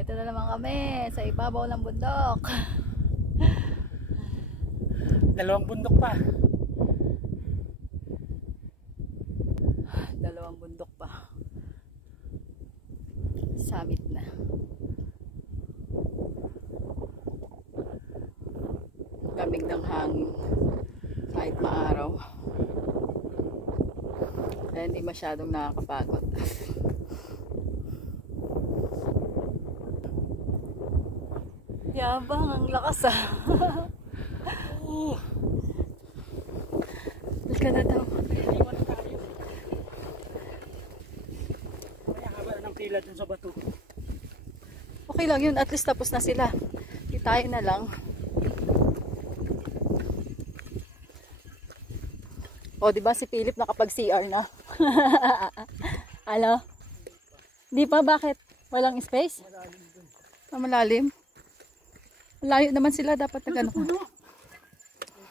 Ito na naman kami sa ibabaw ng bundok. Dalawang bundok pa. Dalawang bundok pa. Summit na. Lamig ng hangin kahit maaraw. Kaya hindi masyadong nakakapagod. Yabang, ang lakas ah. Halika na daw. Kaya haba na ng pila dun sa bato. Okay lang yun, at least tapos na sila. Di tayo na lang. O, diba si Philip nakapag CR na? Ano? Di pa, bakit? Walang space? Malalim dun. Malalim? Malayo naman sila, dapat nag-ano ka.